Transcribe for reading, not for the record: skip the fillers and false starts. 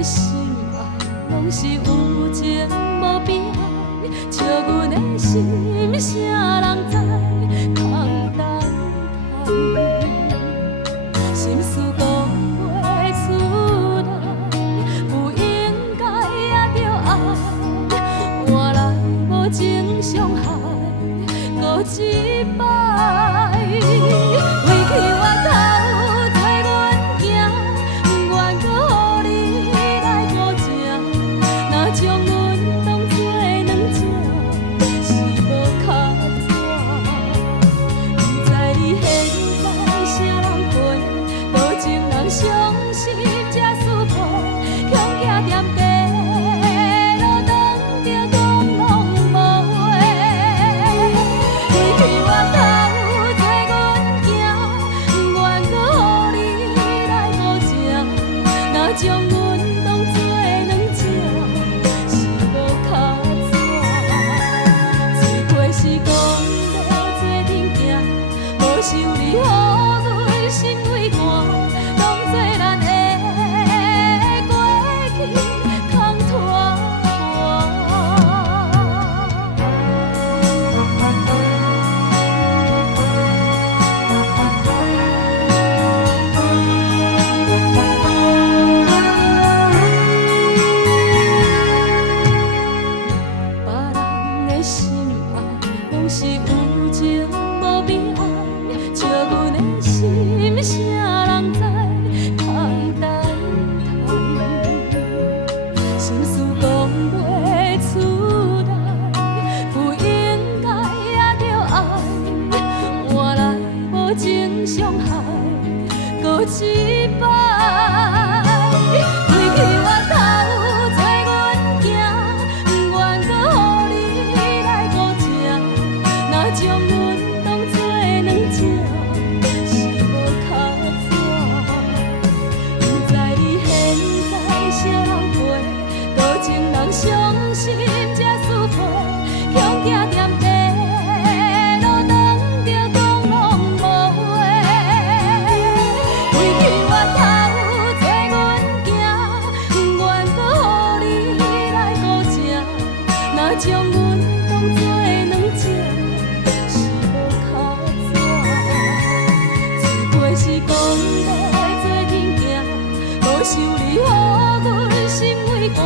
的心爱，拢是有情无边爱，笑阮的心，啥人知？空等待，心事讲袂出来，不应该也着爱，换来无情伤害，搁一摆。为去我头做阮行，不愿搁予你来孤情，若将阮当作软食，是无较怎？不知你现在啥人陪，多情人伤心才输破，强行踮地路当着讲拢无话。为去我头做阮行，不愿搁予你来孤情，若将阮当作软食，是无较怎？最过是讲要做阵行，无想你予阮心为寒，当作咱的过去空拖别人的心爱，拢是有情无边爱，笑阮的心，啥人知？空等待，心事讲袂出来，不应该也着爱，换来无情伤害，搁一摆。为去我头做阮行，不愿搁予你来孤情，若将阮当作软食，是无较怎？不知你现在啥人陪，多情人伤心才输破，强行踮地路当着讲拢无话。为去我头做阮行，不愿搁予你来孤情，若将阮当作软食，是无较怎？最过是讲要做阵行，无想你予阮心为寒。